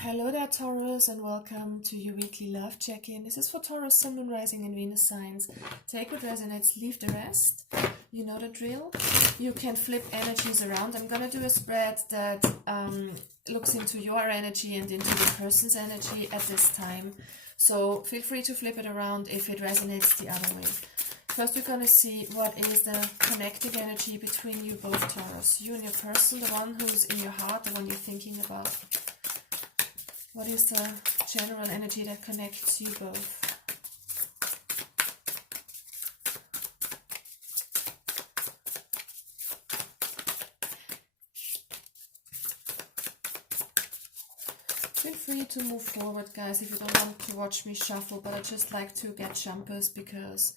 Hello there, Taurus, and welcome to your weekly love check-in. This is for Taurus, Sun, Moon, Rising, and Venus signs. Take what resonates, leave the rest. You know the drill. You can flip energies around. I'm gonna do a spread that looks into your energy and into the person's energy at this time. So feel free to flip it around if it resonates the other way. First, we're gonna see what is the connecting energy between you both, Taurus. You and your person, the one who's in your heart, the one you're thinking about. What is the general energy that connects you both? Feel free to move forward, guys, if you don't want to watch me shuffle, but I just like to get jumpers because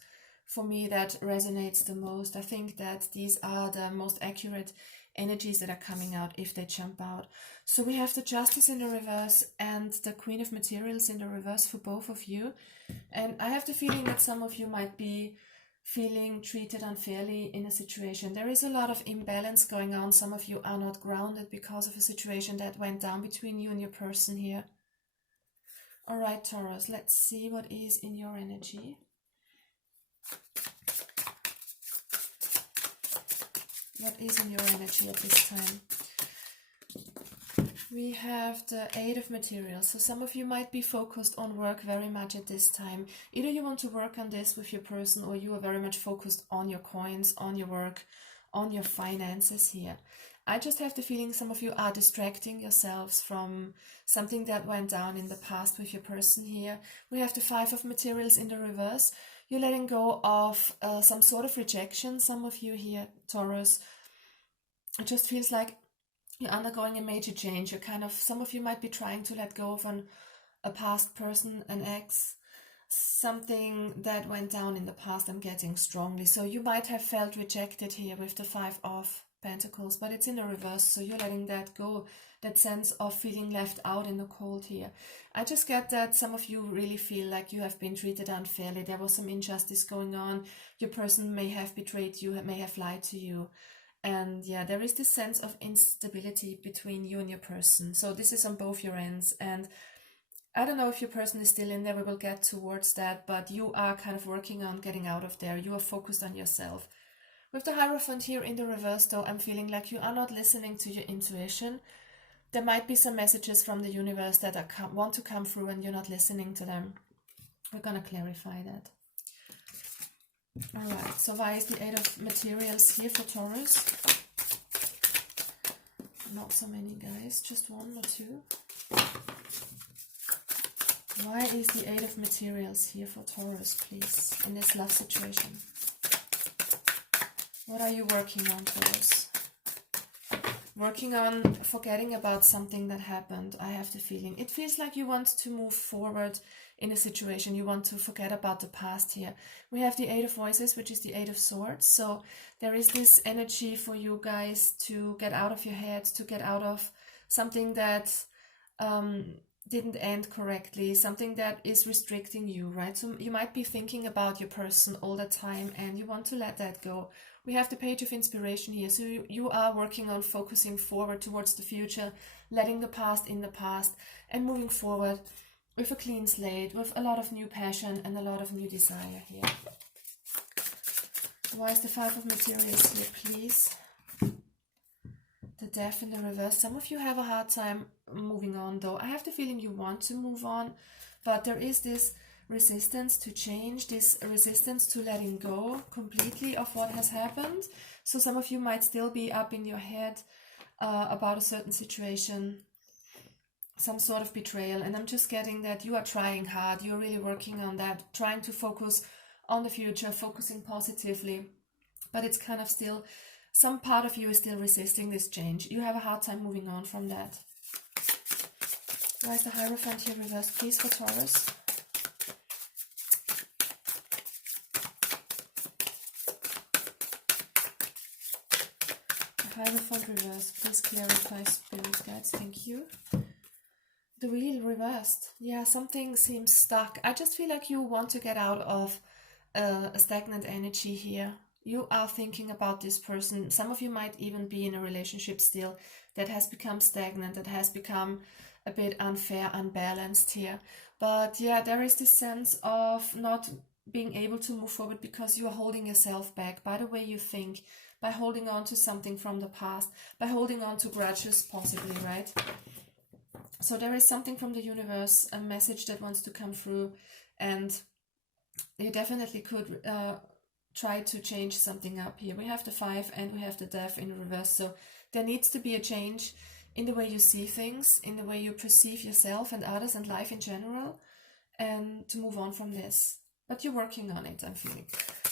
for me that resonates the most. I think that these are the most accurate energies that are coming out if they jump out. So we have the Justice in the reverse and the Queen of Materials in the reverse for both of you. And I have the feeling that some of you might be feeling treated unfairly in a situation. There is a lot of imbalance going on. Some of you are not grounded because of a situation that went down between you and your person here. All right, Taurus, let's see what is in your energy. What is in your energy at this time? We have the Eight of Materials. So some of you might be focused on work very much at this time. Either you want to work on this with your person, or you are very much focused on your coins, on your work, on your finances here. I just have the feeling some of you are distracting yourselves from something that went down in the past with your person here. We have the Five of Materials in the reverse. You're letting go of some sort of rejection. Some of you here, Taurus, it just feels like you're undergoing a major change. You're kind of, some of you might be trying to let go of a past person, an ex, something that went down in the past. I'm getting strongly. So you might have felt rejected here with the Five of Pentacles, but it's in the reverse. So you're letting that go, that sense of feeling left out in the cold here. I just get that some of you really feel like you have been treated unfairly. There was some injustice going on. Your person may have betrayed you, may have lied to you. And yeah, there is this sense of instability between you and your person. So this is on both your ends. And I don't know if your person is still in there. We will get towards that. But you are kind of working on getting out of there. You are focused on yourself. With the Hierophant here in the reverse, though, I'm feeling like you are not listening to your intuition. There might be some messages from the universe that want to come through and you're not listening to them. We're going to clarify that. Alright, so why is the Eight of Materials here for Taurus? Not so many, guys, just one or two. Why is the Eight of Materials here for Taurus, please, in this love situation? What are you working on, Taurus? Working on forgetting about something that happened, I have the feeling. It feels like you want to move forward in a situation. You want to forget about the past here. We have the Eight of Voices, which is the Eight of Swords. So there is this energy for you guys to get out of your head, to get out of something that didn't end correctly, something that is restricting you, right? So you might be thinking about your person all the time and you want to let that go. We have the Page of Inspiration here. So you are working on focusing forward towards the future, letting the past in the past and moving forward with a clean slate, with a lot of new passion and a lot of new desire here. Why is the Five of Materials here, please? The Death in the reverse. Some of you have a hard time moving on, though. I have the feeling you want to move on, but there is this resistance to change, this resistance to letting go completely of what has happened. So some of you might still be up in your head about a certain situation, some sort of betrayal, and I'm just getting that you are trying hard, you're really working on that, trying to focus on the future, focusing positively, but it's kind of still, some part of you is still resisting this change. You have a hard time moving on from that. Why is the Hierophant here reversed, please, for Taurus? The Hierophant reversed, please clarify, Spirit Guides, thank you. The Wheel reversed. Yeah, something seems stuck. I just feel like you want to get out of a stagnant energy here. You are thinking about this person. Some of you might even be in a relationship still that has become stagnant, that has become a bit unfair, unbalanced here. But yeah, there is this sense of not being able to move forward because you are holding yourself back by the way you think, by holding on to something from the past, by holding on to grudges possibly, right? So there is something from the universe, a message that wants to come through, and you definitely could try to change something up here. We have the 5 and we have the Death in reverse, so there needs to be a change in the way you see things, in the way you perceive yourself and others and life in general, and to move on from this. But you're working on it, I'm feeling.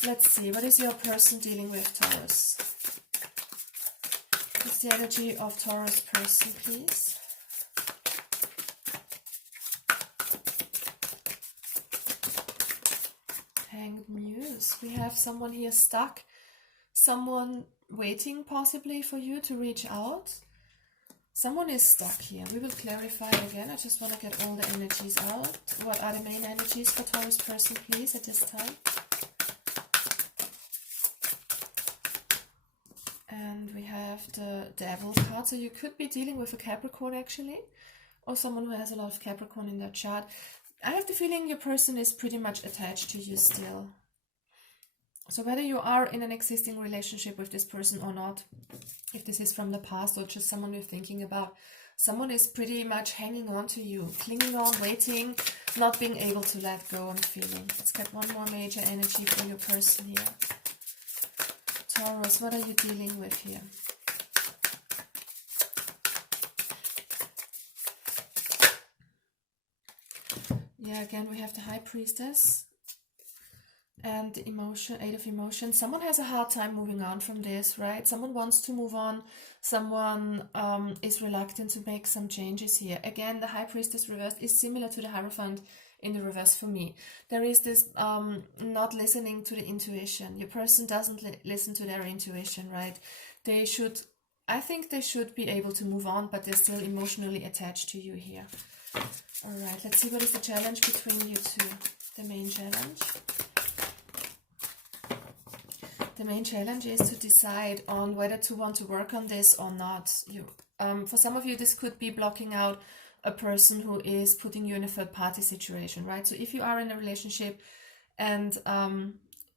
Let's see, what is your person dealing with, Taurus? What's the energy of Taurus person, please? Hanged Muse. We have someone here stuck, someone waiting possibly for you to reach out. Someone is stuck here. We will clarify again. I just want to get all the energies out. What are the main energies for Taurus person, please, at this time? And we have the Devil card. So you could be dealing with a Capricorn actually, or someone who has a lot of Capricorn in their chart. I have the feeling your person is pretty much attached to you still. So whether you are in an existing relationship with this person or not, if this is from the past or just someone you're thinking about, someone is pretty much hanging on to you, clinging on, waiting, not being able to let go, I'm feeling. Let's get one more major energy for your person here. Taurus, what are you dealing with here? Yeah, again, we have the High Priestess and the emotion, 8 of Emotions. Someone has a hard time moving on from this, right? Someone wants to move on. Someone is reluctant to make some changes here. Again, the High Priestess reversed is similar to the Hierophant in the reverse for me. There is this not listening to the intuition. Your person doesn't listen to their intuition, right? They should, I think they should be able to move on, but they're still emotionally attached to you here. All right, let's see what is the challenge between you two. The main challenge. The main challenge is to decide on whether to want to work on this or not. For some of you, this could be blocking out a person who is putting you in a third-party situation, right? So if you are in a relationship and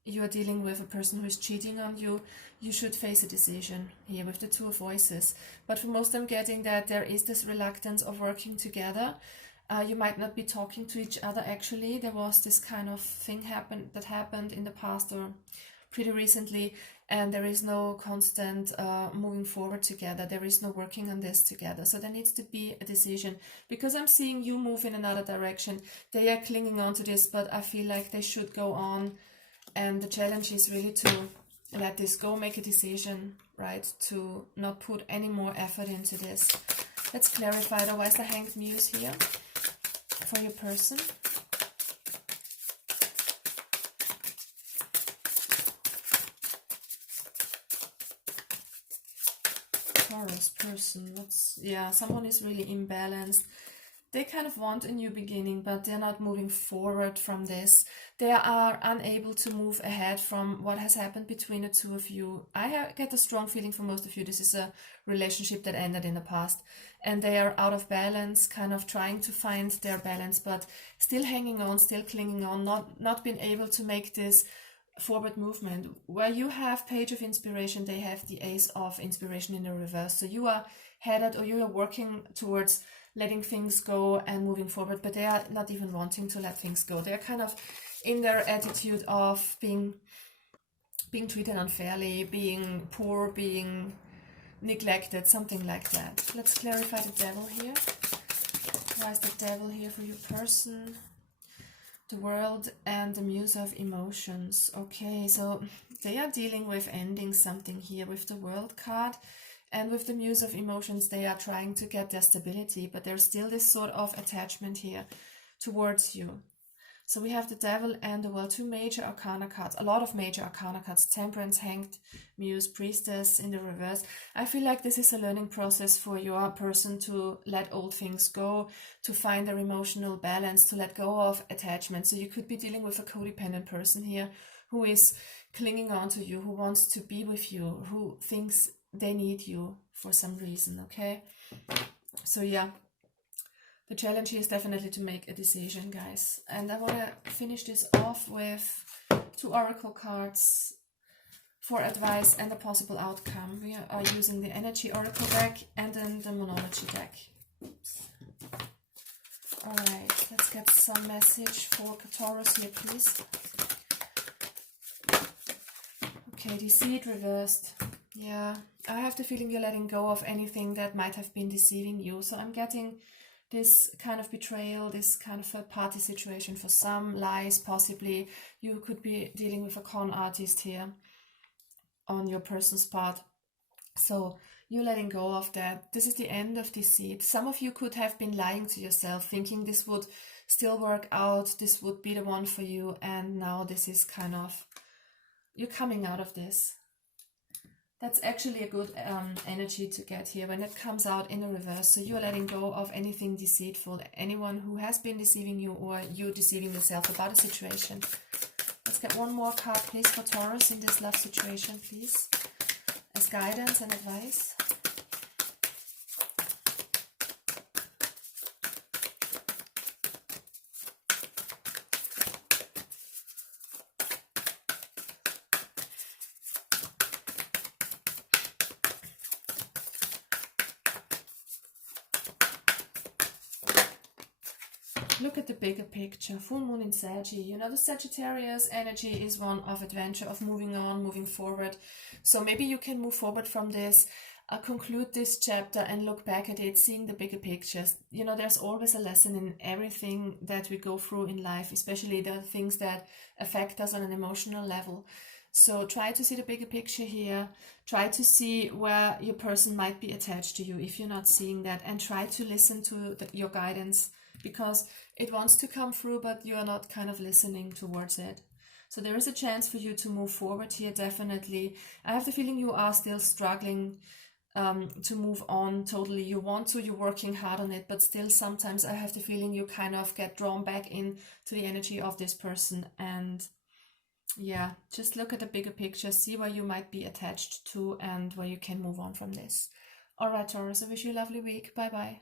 you are dealing with a person who is cheating on you, you should face a decision here with the 2 of Voices. But for most, I'm getting that there is this reluctance of working together. You might not be talking to each other actually. There was this kind of thing that happened in the past or pretty recently, and there is no constant moving forward together. There is no working on this together. So there needs to be a decision, because I'm seeing you move in another direction. They are clinging on to this, but I feel like they should go on. And the challenge is really to let this go, make a decision, right? To not put any more effort into this. Let's clarify, otherwise the Hanged Muse here for your person. Taurus person, someone is really imbalanced. They kind of want a new beginning, but they're not moving forward from this. They are unable to move ahead from what has happened between the 2 of you. I get a strong feeling for most of you, this is a relationship that ended in the past, and they are out of balance, kind of trying to find their balance, but still hanging on, still clinging on, not being able to make this forward movement. Where you have Page of Inspiration, they have the Ace of Inspiration in the reverse. So you are headed, or you are working towards letting things go and moving forward, but they are not even wanting to let things go. They're kind of in their attitude of being treated unfairly, being poor, being neglected, something like that. Let's clarify the Devil here. Why is the Devil here for your person? The World and the Muse of Emotions. Okay, so they are dealing with ending something here with the World card. And with the Muse of Emotions, they are trying to get their stability, but there's still this sort of attachment here towards you. So we have the Devil and the World, 2 major arcana cards, a lot of major arcana cards, Temperance, Hanged Muse, Priestess in the reverse. I feel like this is a learning process for your person to let old things go, to find their emotional balance, to let go of attachment. So you could be dealing with a codependent person here who is clinging on to you, who wants to be with you, who thinks they need you for some reason, okay? So yeah, The challenge here is definitely to make a decision, guys. And I want to finish this off with 2 oracle cards for advice and a possible outcome. We are using the energy oracle deck and then the monology deck. Oops. All right, let's get some message for Taurus here, please. Okay, deceit reversed. Yeah, I have the feeling you're letting go of anything that might have been deceiving you. So I'm getting this kind of betrayal, this kind of a party situation for some, lies possibly. You could be dealing with a con artist here on your person's part. So you're letting go of that. This is the end of deceit. Some of you could have been lying to yourself, thinking this would still work out, this would be the one for you, and now this is kind of, you're coming out of this. That's actually a good energy to get here when it comes out in the reverse. So you're letting go of anything deceitful, anyone who has been deceiving you, or you deceiving yourself about a situation. Let's get one more card, please, for Taurus in this love situation, please, as guidance and advice. Look at the bigger picture. Full moon in Sagittarius. You know, the Sagittarius energy is one of adventure, of moving on, moving forward. So maybe you can move forward from this, conclude this chapter and look back at it, seeing the bigger pictures. You know, there's always a lesson in everything that we go through in life, especially the things that affect us on an emotional level. So try to see the bigger picture here. Try to see where your person might be attached to you if you're not seeing that, and try to listen to your guidance, because it wants to come through, but you are not kind of listening towards it. So there is a chance for you to move forward here, definitely. I have the feeling you are still struggling to move on totally. You want to, you're working hard on it, but still sometimes I have the feeling you kind of get drawn back into the energy of this person. And yeah, just look at the bigger picture, see where you might be attached to and where you can move on from this. All right, Taurus, I wish you a lovely week. Bye-bye.